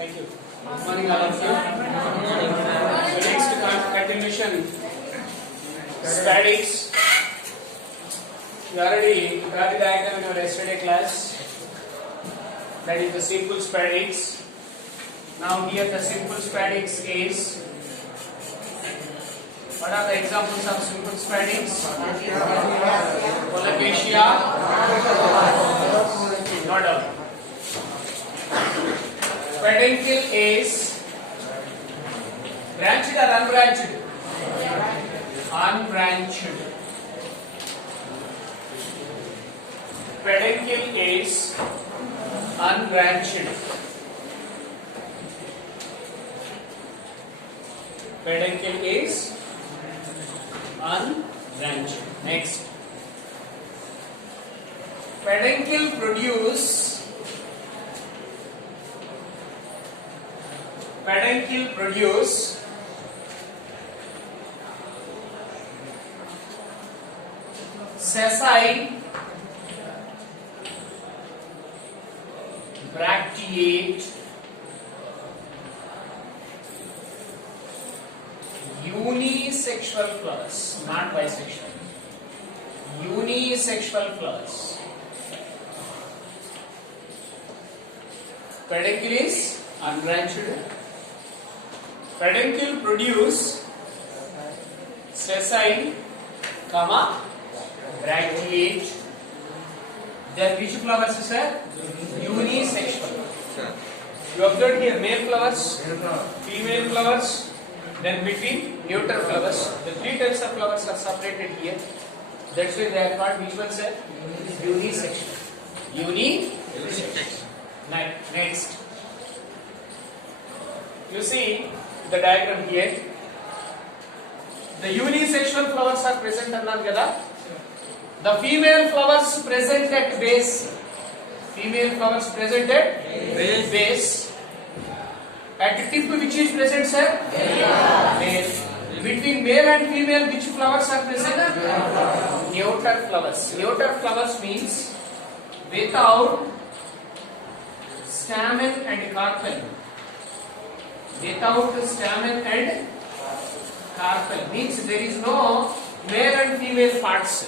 Thank you. Good morning, all of you. So next continuation, statics. You already got the diagram in your yesterday class. That is the simple statics. Now here the simple statics is. What are the examples of simple statics? Colocasia. No doubt. Peduncle is branched or unbranched? Unbranched. Peduncle is unbranched. Peduncle is unbranched. Next. Peduncle produce sessile bracteate unisexual flowers, not bisexual. Unisexual flowers. Peduncle is unbranched. Peduncle produce sessile, bracteate. Then which flowers, sir? Unisexual. You observed here male flowers, female flowers, then between neuter flowers. The three types of flowers are separated here. That's why they are called which one, sir? Unisexual. Unisexual. Next. You see the diagram here. The unisexual flowers are present annam kada. The female flowers present at base. Female flowers present at base. At the tip which is present, sir? Male. Between male and female which flowers are present? Neuter flowers. Neuter flowers means without stamen and carpel. Without stamen and carpel means there is no male and female parts.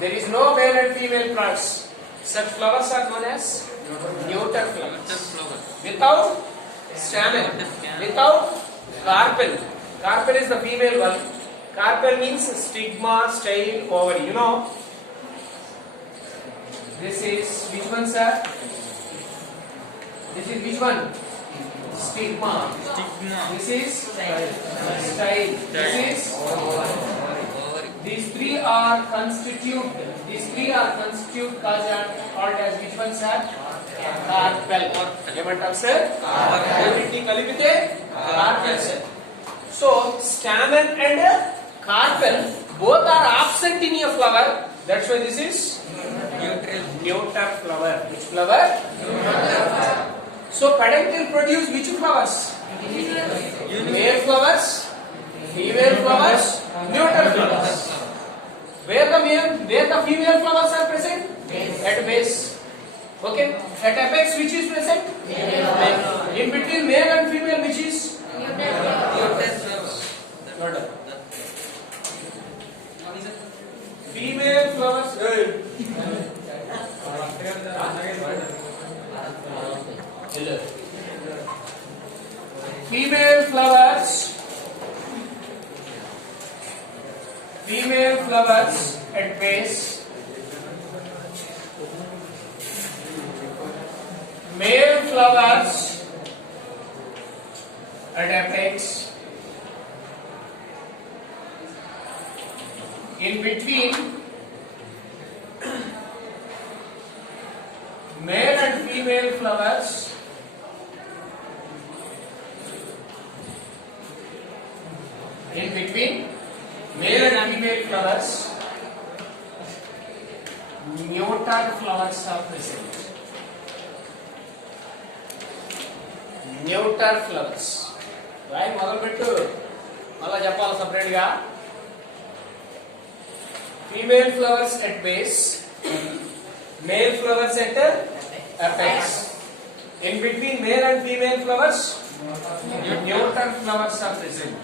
There is no male and female parts. Such flowers are known as neuter flowers. Without stamen, without carpel. Carpel is the female one. Carpel means stigma, style, ovary. You know. This is which one, sir? This is which one? Stigma. This is style. This is these three are constitute called as which one, sir? Carpel. Emantaru, sir? Everything kalipite carpel, sir. So stamen and carpel both are absent in a flower. That's why this is neuter flower. Which flower? So peduncle produce which flowers? Male flowers, female flowers, neuter flowers. Where the female flowers are present? At base. Okay. At apex which is present? In between male and female which is? Neuter. Female flowers. Female flowers at base, male flowers at apex, in between male and female flowers, in between male and female flowers, neuter flowers are present. Neuter flowers. Right? మొదలు పెట్టు. మళ్ళా చెప్పాలి separate గా. Female flowers at base, male flowers at apex. In between male and female flowers, neuter flowers are present.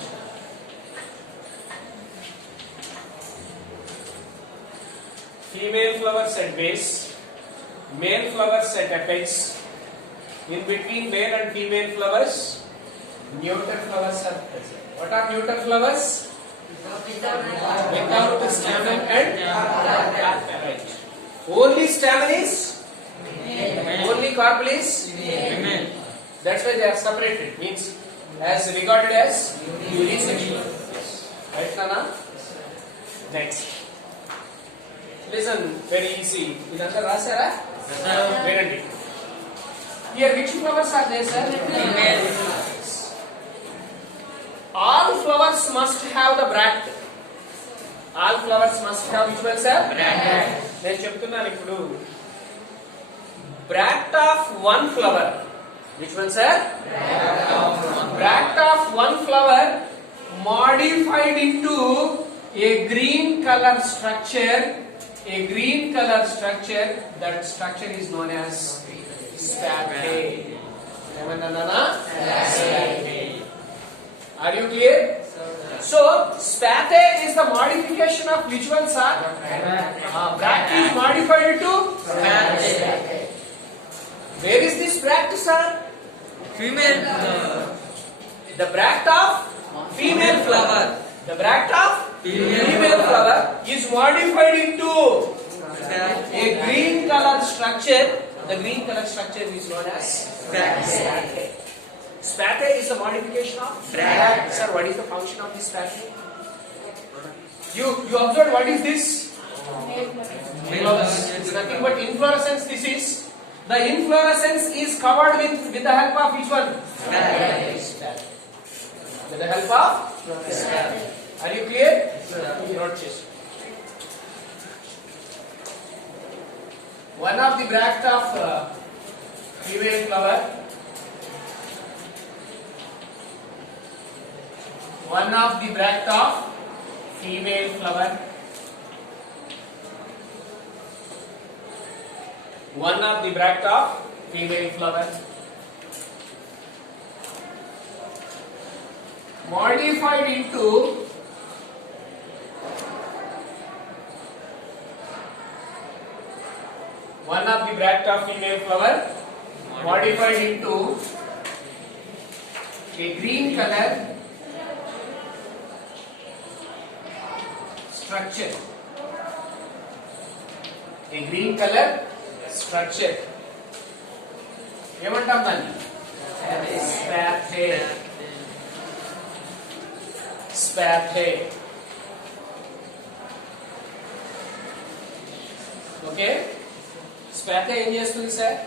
Female flowers at base, male flowers at apex. In between male and female flowers, neuter flowers are present. What are neuter flowers? Without stamen and right. Only stamen is only carpel is female. That's why they are separated. Means as regarded as unisexual. Right, Nana? Next. Listen, very easy. Idantha rasara? Very. Here, which flowers are there, sir? Female. All flowers must have the bract. All flowers must have which one, sir? Bract. నేను చెప్తున్నాను ఇప్పుడు bract of one flower. Which one, sir? Bract of one flower modified into a green color structure. A green color structure. That structure is known as spathe. Are you clear? So, spathe is the modification of which one, sir? Bract is modified to spathe. Where is this bract, sir? Female. The bract of female flower. The bract of female flower is modified into a green color structure. The green color structure is known as spathe. Spathe is the modification of bract. Sir, what is the function of this spathe? You observe what is this? It's nothing but inflorescence. This is the inflorescence is covered with the help of which one? Spathe. With the help of spathe. Are you clear? Note this. One of the bract of female flower. One of the bract of female flower. One of the bract of female flower. Modified into one of the bract of female flower modified into a green color structure. A green color structure. ఏమంటాం దాన్ని? Spathe. Spathe. Okay, spathe ఏం చేస్తుంది sir?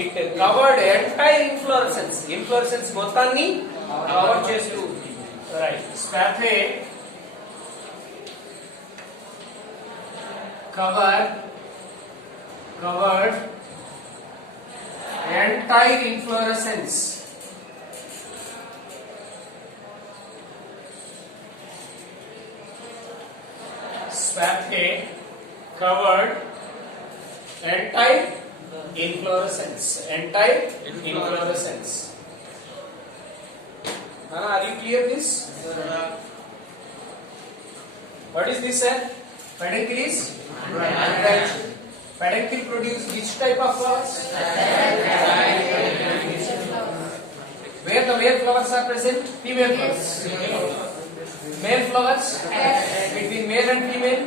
It covered entire inflorescence. Inflorescence మొత్తాన్ని cover చేస్తూ ఉంది. Right. Spathe covered entire inflorescence. Spathe covered entire inflorescence. Entire inflorescence. Are you clear this? What is this, sir? Peduncle is untouched. Peduncle produce which type of flowers? Where the male flowers are present? Female flowers. Male flowers between male and female.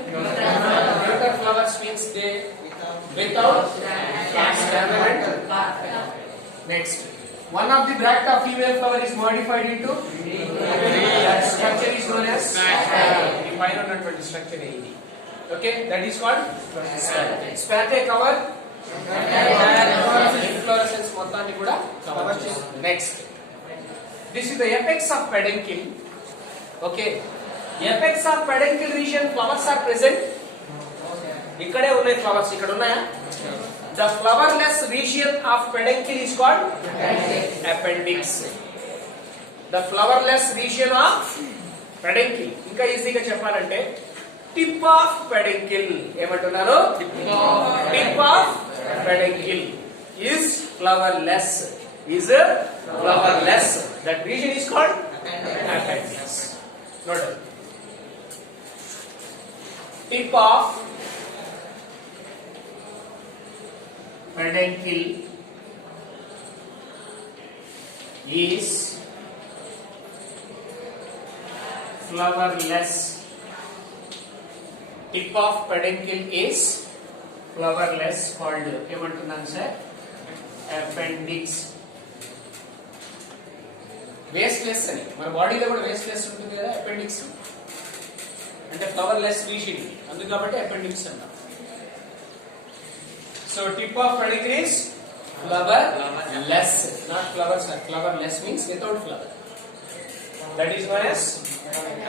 Neuter flowers means they without stamen and next. One of the bract of female flower is modified into that structure is known as the structure. Okay, that is called spathe cover inflorescence మొత్తాన్ని కూడా cover చేస్తుంది. Next, this is the apex of peduncle. Okay, apex of peduncle region flowers are present. ఇక్కడే ఉన్నాయి flowers, ఇక్కడ ఉన్నాయా? The flowerless region of peduncle is called appendix. The flowerless region of peduncle. ఇంకా ఈజీగా చెప్పాలంటే టిప్ ఆఫ్ peduncle. ఏమంటున్నారు? Tip of peduncle. is flowerless. Is flowerless. That region is called appendix. Note. Tip of peduncle is flowerless. Tip of peduncle is flowerless called ఏమంటున్నాను sir appendix. Wasteless అని మన బాడీలో కూడా వేస్ట్లెస్ ఉంటుంది కదా appendix అంటే ఫ్లవర్లెస్ region అందుకు కాబట్టి appendix అన్నాం. So tip of peduncle is flowerless, not flowers. Flowerless means without flower. That is known as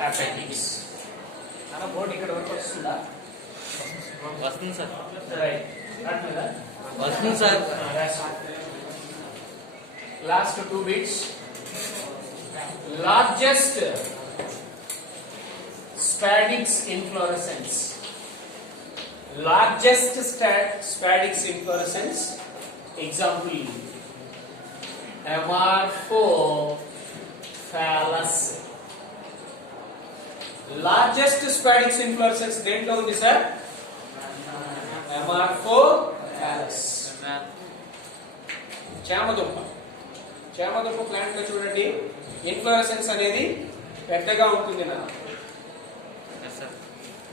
appendix. ana board ikkada varaku vastunda vastund sir right atlada vastund sir last two bits. Largest spadix inflorescence. Largest spadix inflorescence. Example: Amorphophallus. Largest spadix inflorescence దేంట్లో ఉంది sir? Amorphophallus. చామదుంప plant లో చూడండి inflorescence అనేది పెద్దగా ఉంటుంది నా.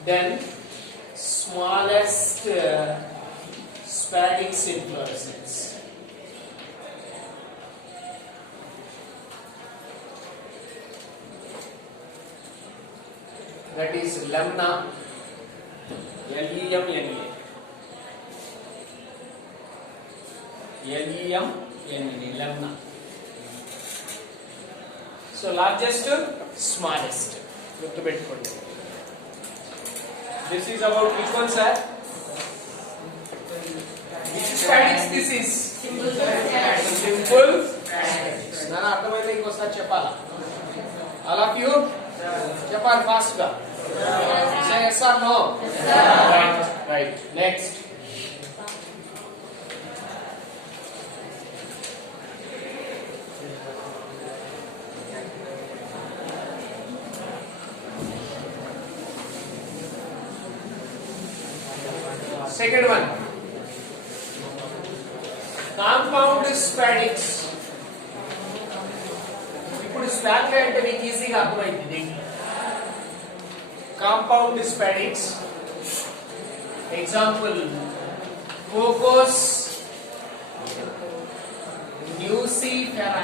Then smallest spadix inflorescence. That is lemna. Lemna. Lemna. So largest, smallest. Look at it. This is about which one, sir? Which spadix this is? Simple spadix. Nana అర్థమైతే ఇంకోసారి చెప్పాలా? All of you చెప్పాలి fast గా. Say yes or no? Right. Next. Second one, compound spadix. ఇప్పుడు స్పాట్లే అంటే మీకు ఈజీగా అర్థమైంది. Compound spadix. Example: Cocos nucifera.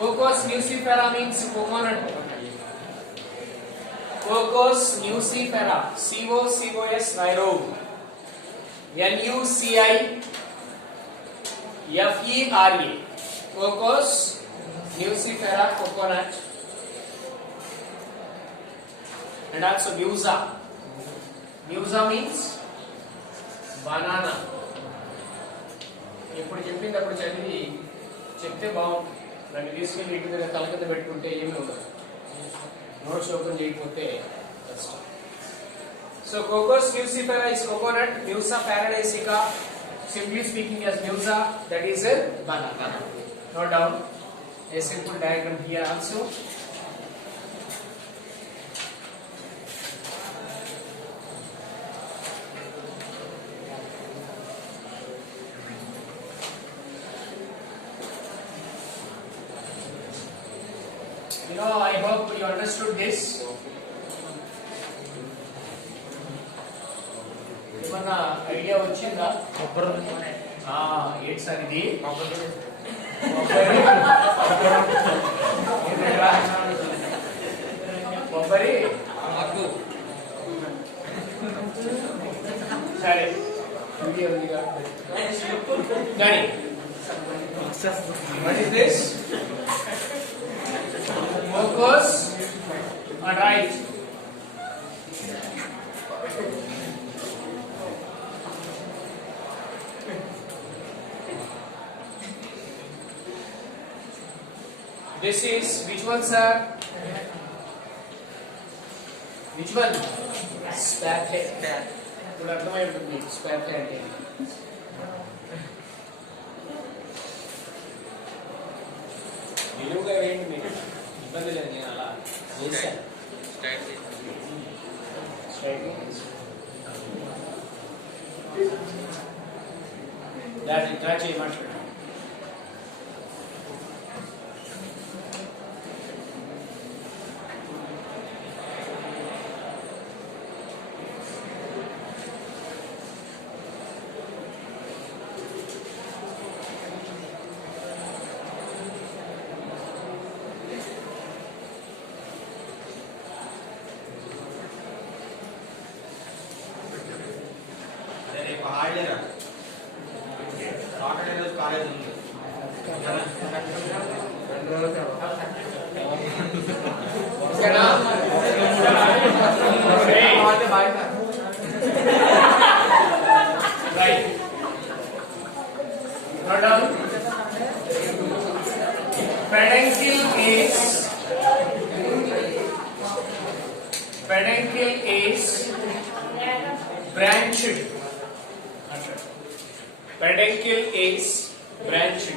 Cocos nucifera means coconut. Cocos nucifera. COCOS Nairo. NUCIFERA. Cocos nucifera coconut. And also Musa. Musa means banana. ఎప్పుడు చెప్పినప్పుడు చదివి చెప్తే బాగుంటుంది. దాన్ని తీసుకెళ్ళి ఇంటి దగ్గర తల కింద పెట్టుకుంటే ఏమీ ఉండదు. Notes open చేయకపోతే కష్టం. So Cocos nucifera is coconut. Musa paradisiaca, simply speaking as Musa, that is a banana. Note down a simple diagram here also. You know, I hope you understood this. ఏమన్నా idea వచ్చిందా? ఏంటి sir ఇది? కొబ్బరి సరే కానీ what is this? Focus. All right. This is which one, sir? Which one? Spathe. ఇప్పుడు అర్థమై ఉంటుంది స్పాథే అంటే ఇబ్బంది లేదు, నేను అలా చేశాను. ఇట్లా చేయమంటాడు. కాలేజ్ ఉంది. ఓకేనా? Right. Note down. Peduncle is branched. Peduncle is branched.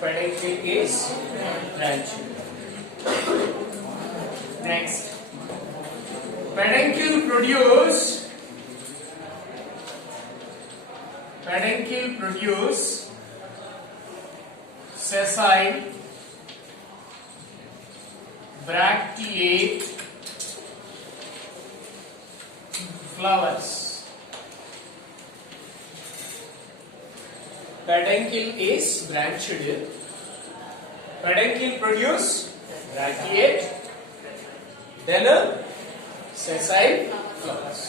Peduncle is branched. Next, peduncle produce sessile, bracteate flowers. Peduncle is branched. Peduncle produce bracteate, then sessile flowers.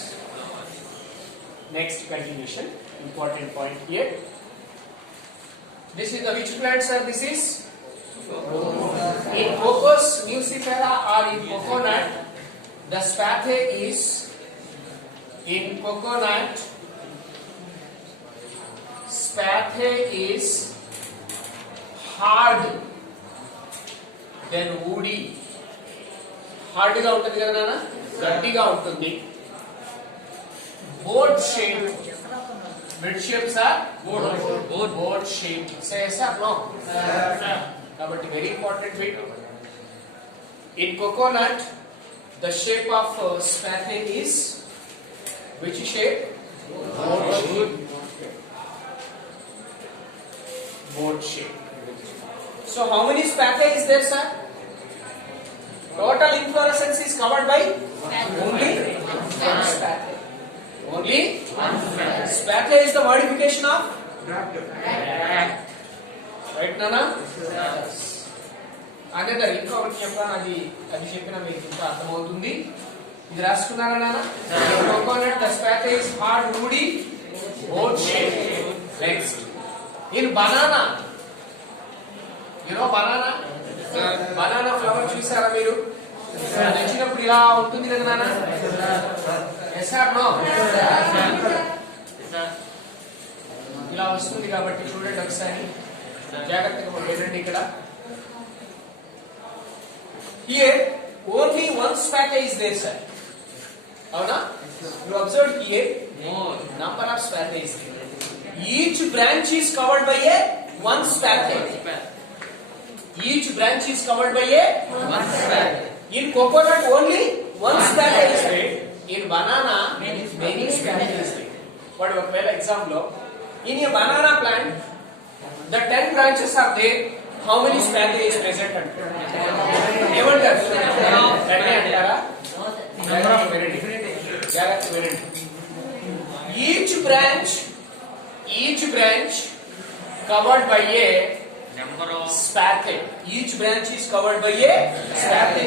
Next continuation, important point here. This is the which plant, sir? This is in Cocos nucifera or in coconut. The spathe is in coconut. Spathe is hard, then woody. Hard గా ఉంటుంది కదా నాన్న, గట్టిగా ఉంటుంది. Boat shape. Mid shapes are boat shape. Say yes or no? కాబట్టి very important bit. In coconut, the shape of spathe is which shape? Boat shape. Boat shape. So how many spathe is there, sir? Total inflorescence is covered by only one spathe. Only one spathe is the modification of right, Nana? Yes. Another ఇంకొకటి చెప్పాను, అది చెప్పినా మీకు ఇంకా అర్థమవుతుంది. ఇది రాసుకున్నారా నాన్న? Coconut, the spathe is hard, woody, boat shape. Next, in banana, you know banana? Banana flower చూసారా మీరు? తెచ్చినప్పుడు ఇలా ఉంటుంది కదా నాన్న? Yes or no? ఇలా వస్తుంది కాబట్టి చూడండి ఒకసారి జాగ్రత్తగా వినండి. ఇక్కడ here only one spathe is there, sir. అవునా? You observed here number of spathe is there. Each branch is covered by a one spathe. Each branch is covered by a one spathe. In coconut only one spathe is there. In banana many spathe is there. But ఒకవేళ example లో in a banana plant the 10 branches are there, how many spathe is present అంటారు? ఏమంటారు? 10 అంటారా? జాగ్రత్త వినండి. Each branch covered by a spathe. Each branch is covered by a spathe.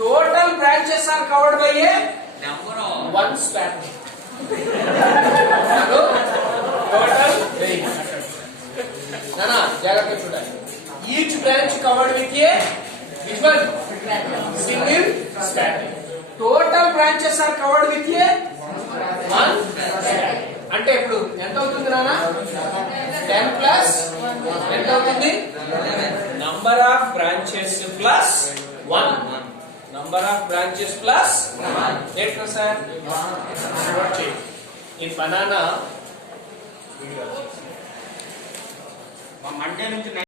Total branches are covered by a one spathe. Total Nana, జాగ్రత్త చూడాలి. Each branch covered with a which one? Single spathe. Total branches are covered with a one spathe. అంటే ఇప్పుడు ఎంత అవుతుంది నాన్న? 10 plus ఎంత అవుతుంది? Number of branches plus 1. Number of branches plus 1. ఎట్లా సార్? In banana మండే నుంచి